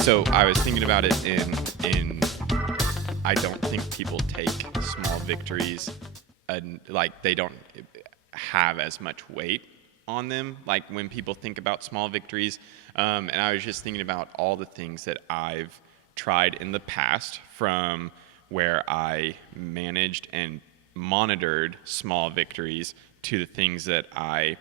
So I was thinking about it in I don't think people take small victories and like they don't have as much weight on them. Like when people think about small victories, and I was just thinking about all the things that I've tried in the past, from where I managed and monitored small victories to the things that I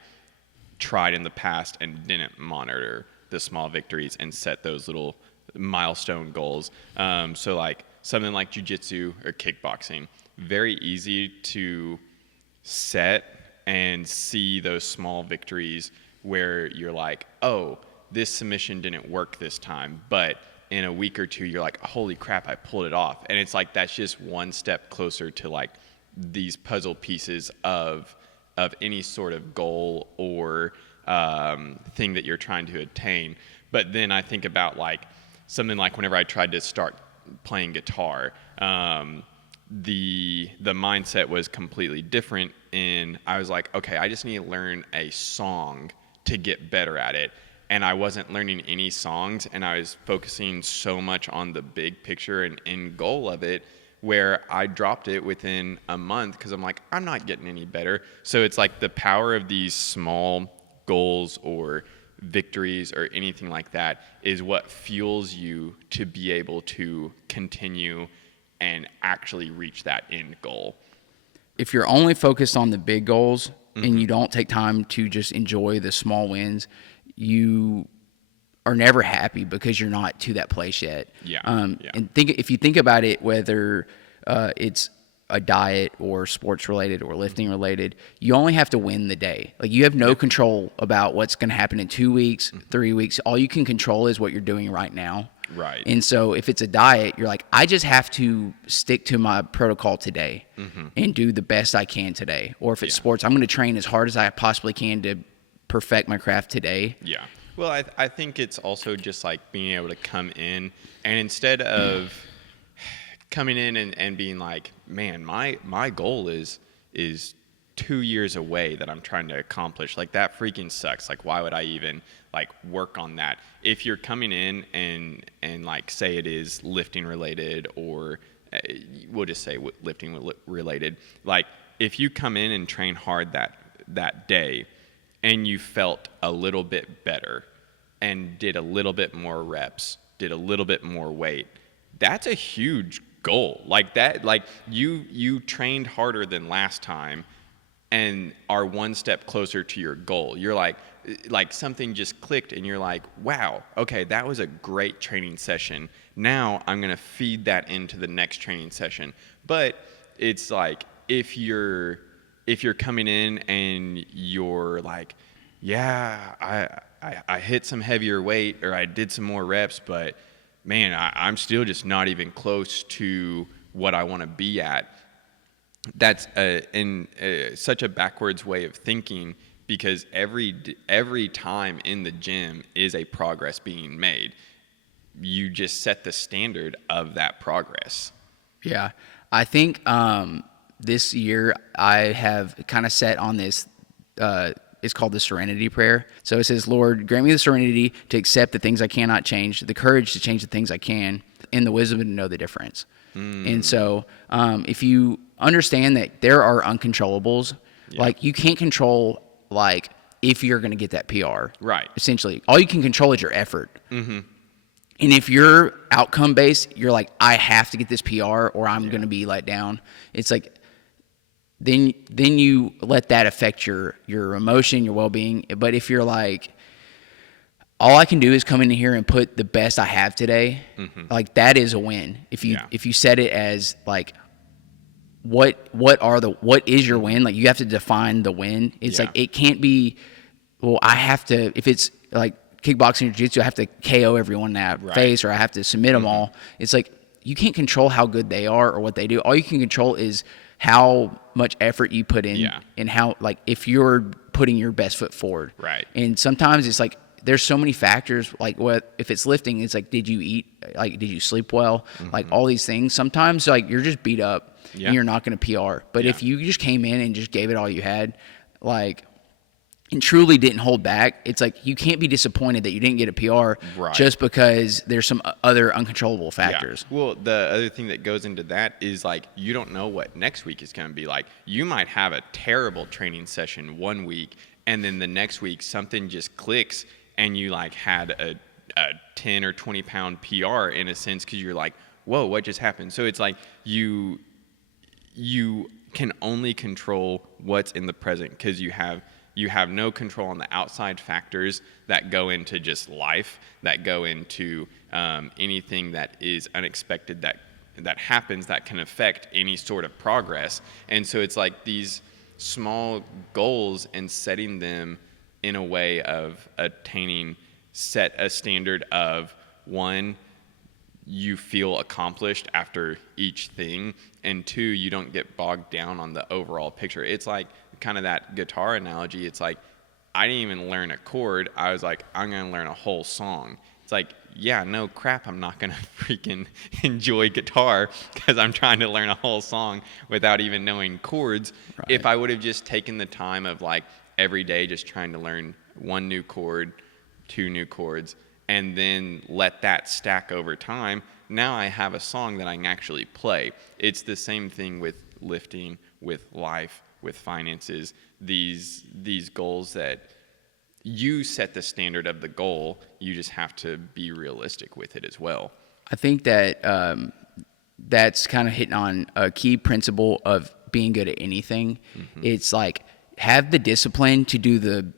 tried in the past and didn't monitor the small victories and set those little milestone goals. So like something like jiu-jitsu or kickboxing, very easy to set and see those small victories where you're like, oh, this submission didn't work this time, but in a week or two you're like, holy crap, I pulled it off. And it's like that's just one step closer to like these puzzle pieces of any sort of goal or thing that you're trying to attain. But then I think about like something like whenever I tried to start playing guitar, the mindset was completely different. I was like, okay, I just need to learn a song to get better at it. And I wasn't learning any songs, and I was focusing so much on the big picture and end goal of it, where I dropped it within a month because I'm like, I'm not getting any better. So it's like the power of these small goals or victories or anything like that is what fuels you to be able to continue and actually reach that end goal. If you're only focused on the big goals and you don't take time to just enjoy the small wins, you are never happy because you're not to that place yet. And if you think about it, whether it's a diet or sports related or lifting related, you only have to win the day. Like you have no control about what's going to happen in 2 weeks, 3 weeks. All you can control is what you're doing right now. Right. And so if it's a diet, you're like, I just have to stick to my protocol today and do the best I can today. Or if it's sports, I'm going to train as hard as I possibly can to perfect my craft today. Yeah. Well, I think it's also just like being able to come in and instead of coming in and being like, man, my goal is 2 years away that I'm trying to accomplish. Like that freaking sucks. Like why would I even like work on that? If you're coming in and like say it is lifting related or we'll just say lifting related. Like if you come in and train hard that day and you felt a little bit better and did a little bit more reps, did a little bit more weight, that's a huge goal. Like that, like you trained harder than last time and are one step closer to your goal. You're like something just clicked and you're like, wow, okay, that was a great training session. Now I'm going to feed that into the next training session. But it's like if you're coming in and you're like, yeah, I hit some heavier weight or I did some more reps, but man, I'm still just not even close to what I want to be at. That's such a backwards way of thinking, because every time in the gym is a progress being made. You just set the standard of that progress. Yeah. I think this year I have kind of set on this, it's called the Serenity Prayer. So it says, Lord, grant me the serenity to accept the things I cannot change, the courage to change the things I can, and the wisdom to know the difference. And so if you understand that there are uncontrollables, like you can't control like if you're going to get that PR. Right. Essentially, all you can control is your effort. And if you're outcome based, you're like, I have to get this PR or I'm going to be let down. It's like, then you let that affect your emotion, your well-being. But if you're like, all I can do is come in here and put the best I have today, like that is a win. If you set it as like, what is your win? Like you have to define the win. It's like, it can't be, well, I have to, if it's like kickboxing or jiu-jitsu, I have to KO everyone in that phase or I have to submit them all. It's like, you can't control how good they are or what they do. All you can control is how much effort you put in and how, like, if you're putting your best foot forward. Right. And sometimes it's like, there's so many factors, like what, if it's lifting, it's like, did you eat? Like, did you sleep well? Like all these things. Sometimes like you're just beat up and you're not going to PR. But if you just came in and just gave it all you had, like and truly didn't hold back, it's like you can't be disappointed that you didn't get a PR Right. just because there's some other uncontrollable factors. Yeah. Well, the other thing that goes into that is like you don't know what next week is going to be like. You might have a terrible training session one week, and then the next week something just clicks, and you like had a 10 or 20 pound PR in a sense because you're like, whoa, what just happened? So it's like you can only control what's in the present because you have no control on the outside factors that go into just life, that go into anything that is unexpected that happens that can affect any sort of progress. And so it's like these small goals and setting them in a way of attaining, set a standard of one, you feel accomplished after each thing, and two, you don't get bogged down on the overall picture. It's like kind of that guitar analogy. It's like I didn't even learn a chord. I was like, I'm gonna learn a whole song. It's like, yeah, no crap, I'm not gonna freaking enjoy guitar because I'm trying to learn a whole song without even knowing chords. Right. If I would have just taken the time of like every day just trying to learn one new chord, two new chords, and then let that stack over time, now I have a song that I can actually play. It's the same thing with lifting, with life, with finances. These goals that you set the standard of the goal, you just have to be realistic with it as well. I think that that's kind of hitting on a key principle of being good at anything. Mm-hmm. It's like have the discipline to do the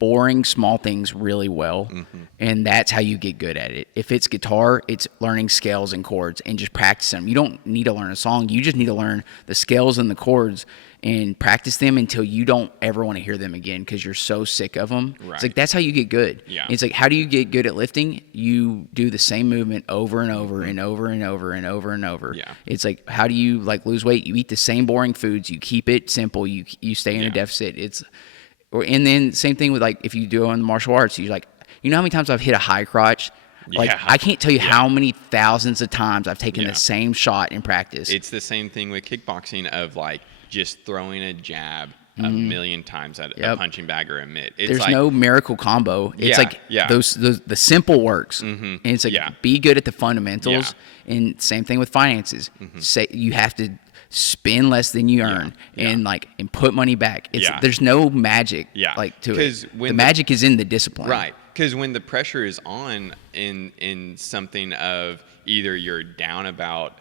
boring small things really well, and that's how you get good at it. If it's guitar, it's learning scales and chords and just practice them. You don't need to learn a song. You just need to learn the scales and the chords and practice them until you don't ever want to hear them again because you're so sick of them. Right. It's like that's how you get good. Yeah. It's like how do you get good at lifting? You do the same movement over and over and over and over and over and over. Yeah. It's like how do you like lose weight? You eat the same boring foods. You keep it simple. You stay in a deficit. And then same thing with like if you do it on martial arts, you're like, you know how many times I've hit a high crotch? Like I can't tell you how many thousands of times I've taken the same shot in practice. It's the same thing with kickboxing of like just throwing a jab a million times at a punching bag or a mitt. It's There's like, no miracle combo. It's those the simple works. And it's like be good at the fundamentals. And same thing with finances. Say you have to spend less than you earn and put money back. There's no magic to it. The magic is in the discipline. Right. Because when the pressure is on in something of either you're down about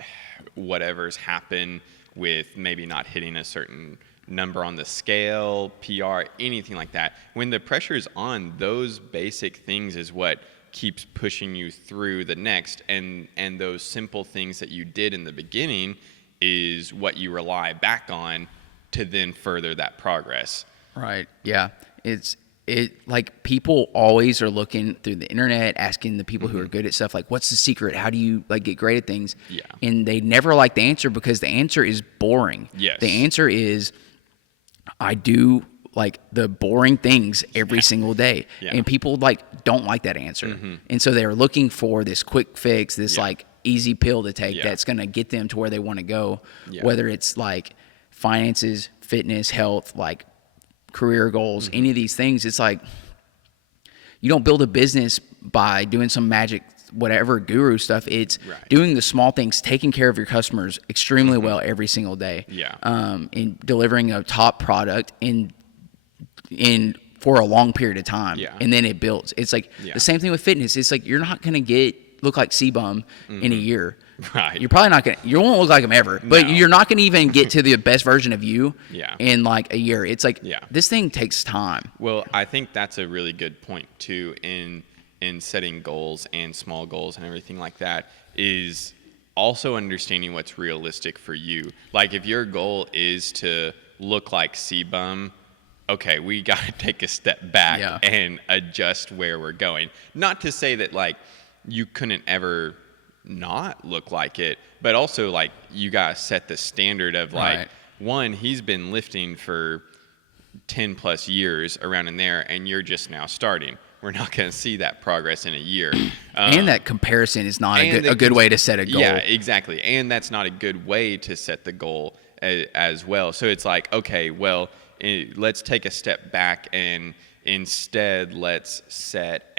whatever's happened with maybe not hitting a certain number on the scale, PR, anything like that, when the pressure is on, those basic things is what keeps pushing you through the next, and those simple things that you did in the beginning is what you rely back on to then further that progress. Right. Yeah. Like people always are looking through the internet, asking the people who are good at stuff, like, what's the secret? How do you like get great at things? Yeah. And they never like the answer because the answer is boring. Yes. The answer is I do like the boring things every single day. Yeah. And people don't like that answer. And so they're looking for this quick fix, this easy pill to take that's going to get them to where they want to go, whether it's like finances, fitness, health, like career goals, any of these things. It's like you don't build a business by doing some magic whatever guru stuff. It's doing the small things, taking care of your customers extremely well every single day, and delivering a top product in for a long period of time, and then it builds. It's like the same thing with fitness. It's like you're not going to look like C-Bum in a year. Right. You're probably not going to, you won't look like him ever, but you're not going to even get to the best version of you in like a year. It's like, this thing takes time. Well, I think that's a really good point too in setting goals and small goals and everything like that, is also understanding what's realistic for you. Like if your goal is to look like C-Bum, okay, we got to take a step back and adjust where we're going. Not to say that like you couldn't ever not look like it, but also like you got to set the standard of like, one, he's been lifting for 10 plus years around in there, and you're just now starting. We're not going to see that progress in a year. And that comparison is not a good way to set a goal. Yeah, exactly. And that's not a good way to set the goal as well. So it's like, okay, well, let's take a step back and instead let's set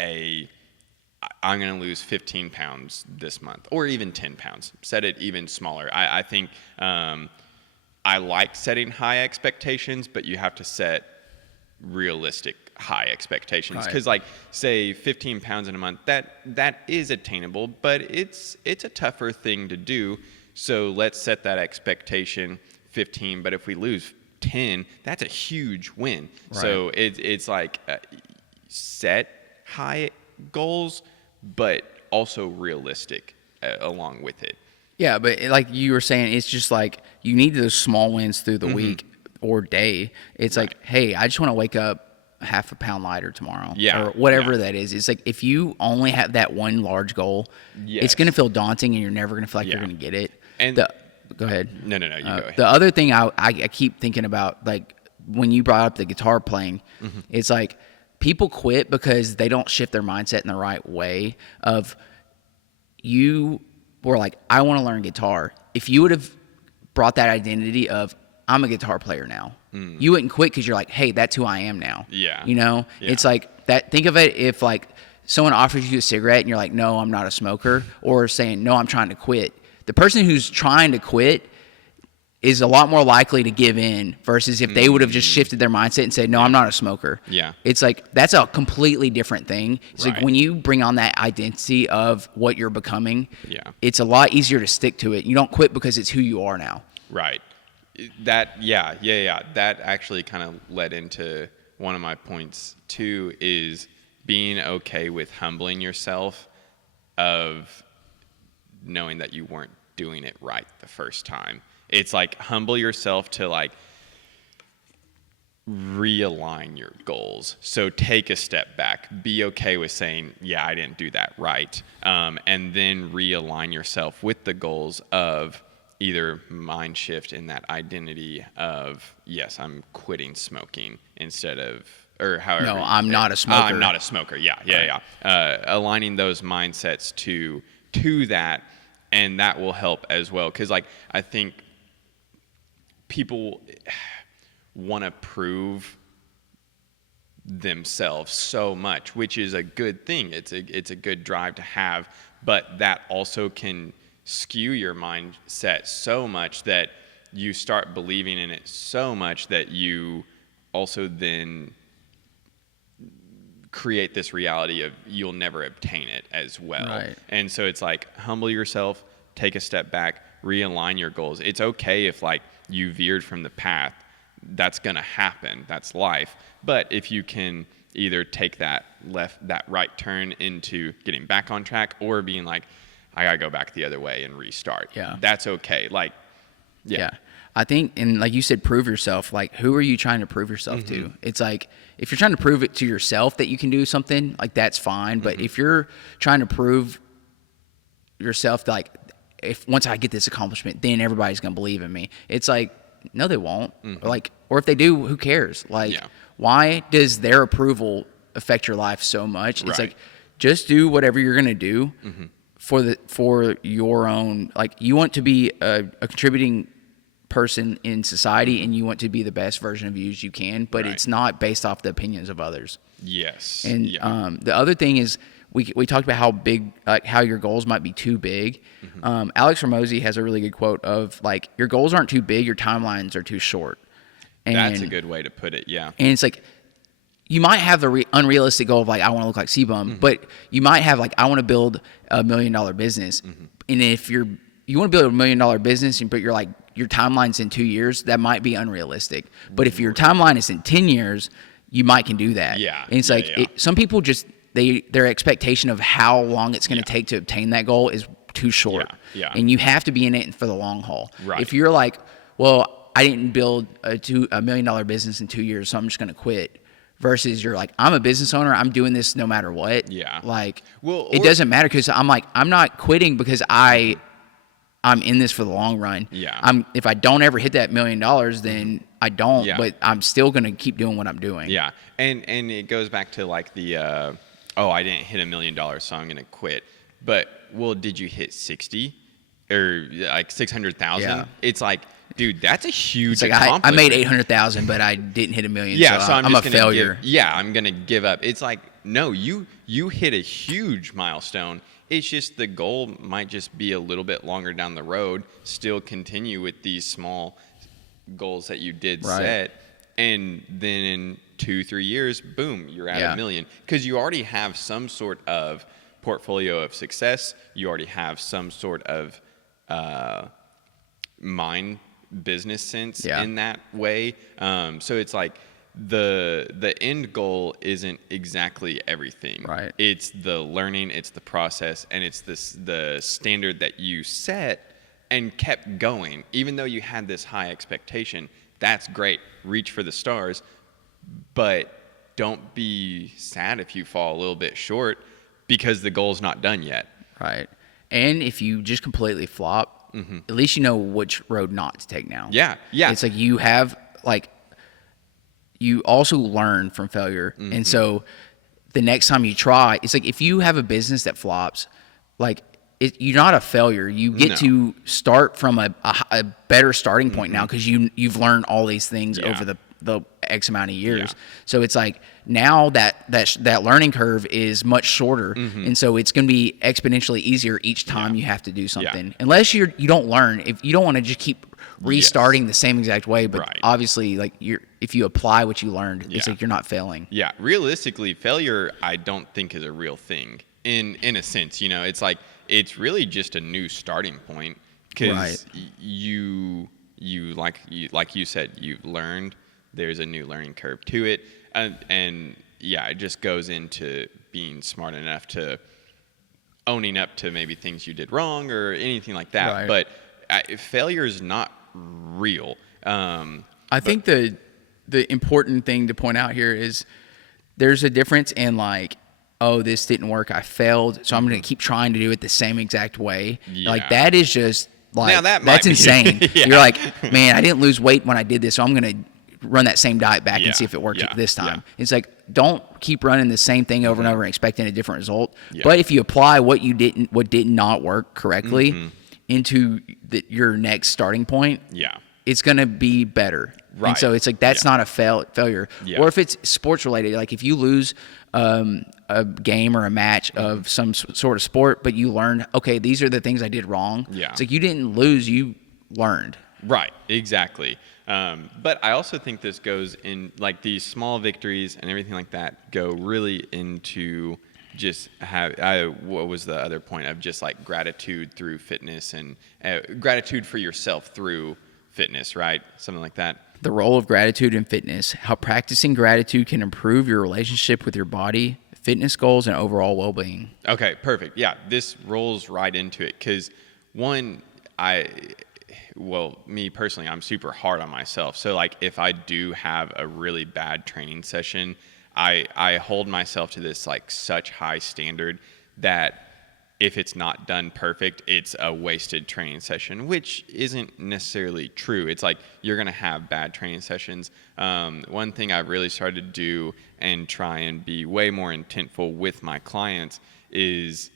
I'm going to lose 15 pounds this month, or even 10 pounds. Set it even smaller. I think I like setting high expectations, but you have to set realistic high expectations. Because, like, say 15 pounds in a month, that is attainable, but it's a tougher thing to do. So let's set that expectation 15. But if we lose 10, that's a huge win. Right. So it's like set high goals, but also realistic along with it. Yeah, but like you were saying, it's just like you need those small wins through the week or day. It's like, hey, I just want to wake up half a pound lighter tomorrow. Yeah. Or whatever that is. It's like if you only have that one large goal, it's going to feel daunting and you're never going to feel like you're going to get it. And go ahead. No, you go ahead. The other thing I keep thinking about, like when you brought up the guitar playing, it's like people quit because they don't shift their mindset in the right way of you were like, I want to learn guitar. If you would have brought that identity of I'm a guitar player now, you wouldn't quit because you're like, hey, that's who I am now. Yeah. You know, it's like that. Think of it if like someone offers you a cigarette and you're like, no, I'm not a smoker, or saying, no, I'm trying to quit. The person who's trying to quit is a lot more likely to give in versus if they would have just shifted their mindset and said, no, I'm not a smoker. Yeah. It's like, that's a completely different thing. It's Right. like when you bring on that identity of what you're becoming, it's a lot easier to stick to it. You don't quit because it's who you are now. Right. That that actually kind of led into one of my points too, is being okay with humbling yourself, of knowing that you weren't doing it right the first time. It's like humble yourself to like realign your goals. So take a step back, be okay with saying, yeah, I didn't do that right. And then realign yourself with the goals of either mind shift in that identity of, yes, I'm quitting smoking instead of, or however. No, I'm not a smoker. I'm not a smoker. Yeah. Aligning those mindsets to that, and that will help as well. Because like, I think people want to prove themselves so much, which is a good thing. It's a good drive to have, but that also can skew your mindset so much that you start believing in it so much that you also then create this reality of you'll never obtain it as well. Right. And so it's like, humble yourself, take a step back, realign your goals. It's okay if like you veered from the path. That's going to happen. That's life. But if you can either take that right turn into getting back on track, or being like, I got to go back the other way and restart. Yeah. That's okay. Like, yeah. I think, and like you said, prove yourself. Like, who are you trying to prove yourself to? It's like, if you're trying to prove it to yourself that you can do something, like that's fine. But if you're trying to prove yourself, like, if once I get this accomplishment, then everybody's going to believe in me. It's like, no, they won't. Or if they do, who cares? Like, why does their approval affect your life so much? It's like, just do whatever you're going to do for your own, like, you want to be a contributing person in society, and you want to be the best version of you as you can, but it's not based off the opinions of others. Yes. And the other thing is, we talked about how big, like how your goals might be too big. Alex Ramosi has a really good quote of like, your goals aren't too big, your timelines are too short. And that's a good way to put it. Yeah. And it's like, you might have the unrealistic goal of like, I want to look like C-Bum, but you might have like, I want to build $1 million business. And if you want to build $1 million business, but you're like, your timeline's in 2 years, that might be unrealistic. But if your timeline is in 10 years, you might can do that. Yeah. And it's some people just, their expectation of how long it's going to take to obtain that goal is too short. Yeah. And you have to be in it for the long haul. Right. If you're like, well, I didn't build a $1 million business in 2 years, so I'm just going to quit. Versus you're like, I'm a business owner, I'm doing this no matter what. Yeah. Like, well, it doesn't matter, because I'm like, I'm not quitting because I'm in this for the long run. Yeah. If I don't ever hit that $1 million, then I don't. Yeah. But I'm still gonna keep doing what I'm doing. Yeah. And it goes back to like the I didn't hit $1 million, so I'm gonna quit. But well, did you hit 60? or like 600,000, Yeah. it's like, dude, that's a huge It's like I accomplishment. made 800,000, but I didn't hit a million. Yeah, so so I'm a just gonna failure. I'm gonna give up. It's like, no, you hit a huge milestone. It's just the goal might just be a little bit longer down the road. Still continue with these small goals that you did Right. set, and then in 2-3 years, boom, you're at Yeah. a million because you already have some sort of portfolio of success. You already have some sort of mind business sense Yeah. in that way. So it's like the end goal isn't exactly everything. Right. It's the learning, it's the process, and it's the standard that you set and kept going. Even though you had this high expectation, that's great. Reach for the stars, but don't be sad if you fall a little bit short because the goal's not done yet. Right. And if you just completely flop, at least you know which road not to take now. Yeah, yeah. It's like you have, like, you also learn from failure. And so the next time you try, it's like if you have a business that flops, like, you're not a failure. You get No. to start from a better starting point now because you've learned all these things Yeah. over the X amount of years. Yeah. So it's like now that learning curve is much shorter, and so it's going to be exponentially easier each time you have to do something. Unless you don't learn, if you don't want to just keep restarting the same exact way, but Right. obviously, like, if you apply what you learned, it's Yeah. like you're not failing. Yeah, realistically, failure I don't think is a real thing. In a sense, it's like it's really just a new starting point because Right. you like you said, you've learned. There's a new learning curve to it, and yeah, it just goes into being smart enough to owning up to maybe things you did wrong or anything like that. Right. But failure is not real. I think the important thing to point out here is there's a difference in, like, oh, this didn't work, I failed, so I'm going to keep trying to do it the same exact way. Yeah. Like, that is just, like, Now, that might that's be- insane. Yeah. You're like, man, I didn't lose weight when I did this, so I'm going to run that same diet back Yeah. and see if it works Yeah. this time. Yeah. It's like, don't keep running the same thing over and over and expecting a different result. Yeah. But if you apply what did not work correctly into your next starting point, Yeah. it's going to be better. Right. And so it's like that's Yeah. not a failure. Yeah. Or if it's sports related, like if you lose a game or a match of some sort of sport, but you learned, okay, these are the things I did wrong. Yeah. It's like you didn't lose, you learned. Right, exactly. But I also think this goes in, like, these small victories and everything like that go really into just what was the other point of just like gratitude through fitness and gratitude for yourself through fitness, right? Something like that. The role of gratitude in fitness, how practicing gratitude can improve your relationship with your body, fitness goals, and overall well-being. Okay, perfect. Yeah, this rolls right into it because me personally, I'm super hard on myself. So like if I do have a really bad training session, I hold myself to this like such high standard that if it's not done perfect, it's a wasted training session, which isn't necessarily true. It's like you're going to have bad training sessions. One thing I've really started to do and try and be way more intentful with my clients is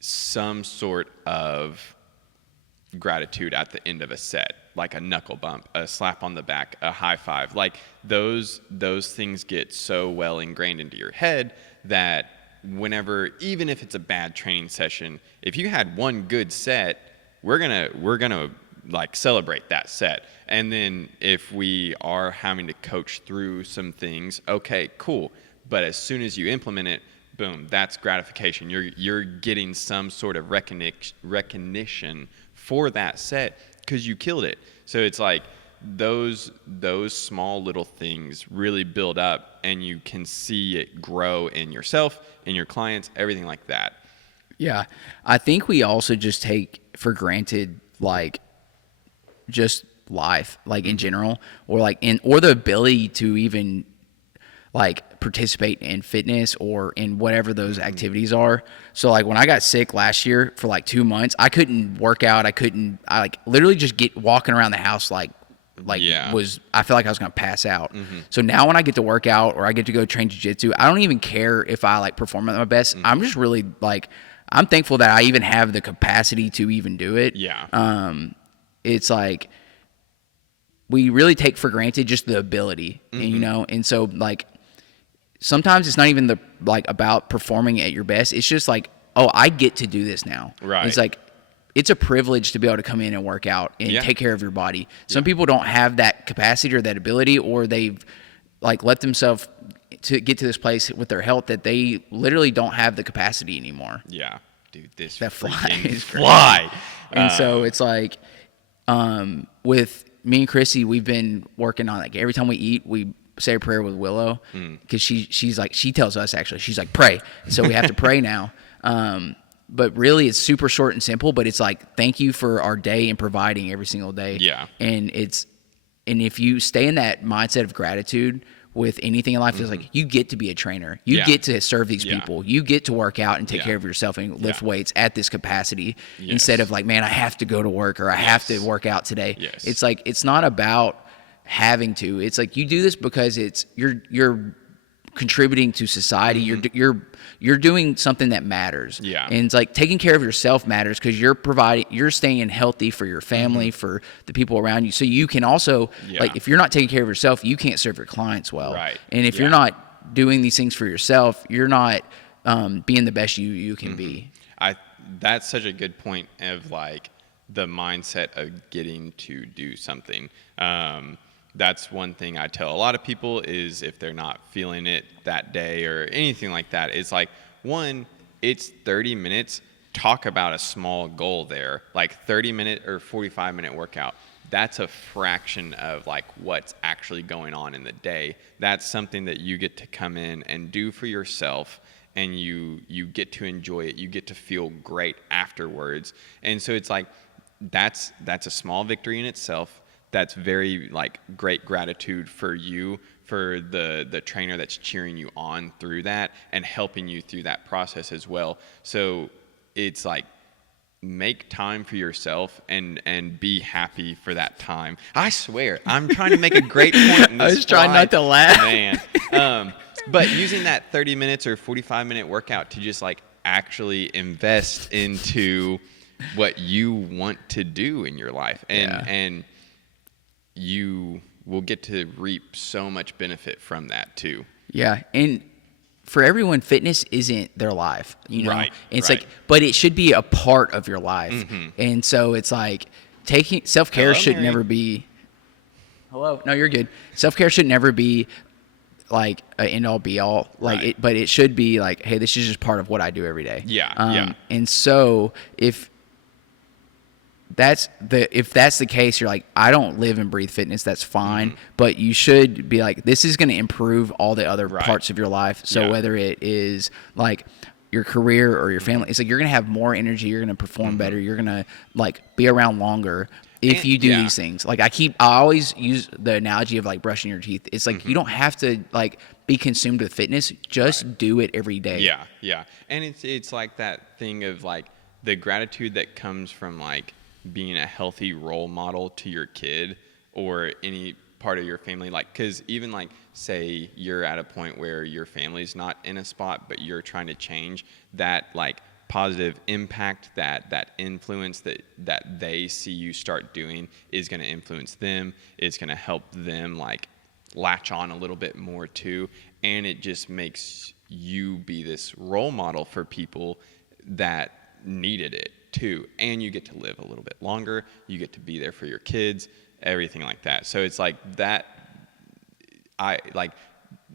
some sort of gratitude at the end of a set, like a knuckle bump, a slap on the back, a high five. Like those things get so well ingrained into your head that whenever, even if it's a bad training session, if you had one good set, we're gonna like celebrate that set. And then if we are having to coach through some things, okay, cool. But as soon as you implement it, boom, that's gratification. You're getting some sort of recognition for that set because you killed it. So it's like those small little things really build up, and you can see it grow in yourself, in your clients, everything like that. Yeah. I think we also just take for granted, like, just life, like, in general, or like or the ability to even like participate in fitness or in whatever those activities are. So like when I got sick last year for like 2 months, I couldn't work out. I like literally just get walking around the house like Yeah. I feel like I was going to pass out. So now when I get to work out or I get to go train jiu-jitsu, I don't even care if I like perform at my best. I'm just really like, I'm thankful that I even have the capacity to even do it. Yeah. It's like we really take for granted just the ability, you know? And so like sometimes it's not even about performing at your best. It's just like, oh, I get to do this now. Right. It's like, it's a privilege to be able to come in and work out and take care of your body. Some people don't have that capacity or that ability, or they've like let themselves to get to this place with their health that they literally don't have the capacity anymore. Yeah. Dude, this That fly freaking is crazy. fly. And so it's like, with me and Chrissy, we've been working on, like, every time we eat, we say a prayer with Willow, because she's like, she tells us, actually, she's like, pray. So we have to pray now. But really it's super short and simple, but it's like, thank you for our day and providing every single day. Yeah. And if you stay in that mindset of gratitude with anything in life, it's like, you get to be a trainer. You get to serve these people. You get to work out and take care of yourself and lift weights at this capacity, instead of like, man, I have to go to work, or I have to work out today. Yes. It's like, it's not about having to. It's like, you do this because you're contributing to society. You're doing something that matters. Yeah. And it's like, taking care of yourself matters, because you're staying healthy for your family, for the people around you. So you can also, like, if you're not taking care of yourself, you can't serve your clients well. Right. And if you're not doing these things for yourself, you're not being the best you can be. That's such a good point of like the mindset of getting to do something. That's one thing I tell a lot of people is, if they're not feeling it that day or anything like that, it's like, one, it's 30 minutes. Talk about a small goal there, like 30-minute or 45-minute workout. That's a fraction of like what's actually going on in the day. That's something that you get to come in and do for yourself, and you get to enjoy it. You get to feel great afterwards. And so it's like, that's a small victory in itself. That's very like great gratitude for you, for the trainer that's cheering you on through that and helping you through that process as well. So it's like, make time for yourself and be happy for that time. I swear, I'm trying to make a great point in this. I was trying not to laugh. Man. But using that 30 minutes or 45-minute workout to just like actually invest into what you want to do in your life. And you will get to reap so much benefit from that too. Yeah. And for everyone, fitness isn't their life, you know? Right. It's like, but it should be a part of your life. And so it's like, self-care should never be, hello? No, you're good. Self-care should never be like an end all be all, like but it should be like, hey, this is just part of what I do every day. Yeah. And so if that's the case, you're like, I don't live and breathe fitness, that's fine. But you should be like, this is going to improve all the other parts of your life. So whether it is like your career or your family, it's like, you're going to have more energy, you're going to perform better, you're going to like be around longer if you do these things. Like, I always use the analogy of like brushing your teeth. It's like, you don't have to like be consumed with fitness, just do it every day. Yeah. And it's like that thing of like the gratitude that comes from like being a healthy role model to your kid or any part of your family. Like, because even like, say you're at a point where your family's not in a spot, but you're trying to change that, like positive impact, that influence that they see you start doing is going to influence them. It's going to help them like latch on a little bit more too. And it just makes you be this role model for people that needed it too. And you get to live a little bit longer. You get to be there for your kids, everything like that. So it's like that.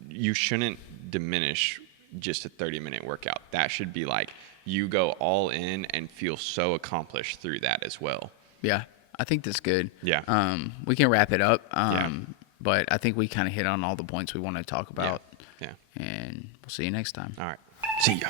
You shouldn't diminish just a 30-minute workout. That should be like, you go all in and feel so accomplished through that as well. Yeah, I think that's good. Yeah. We can wrap it up. But I think we kind of hit on all the points we want to talk about. Yeah. And we'll see you next time. All right. See ya.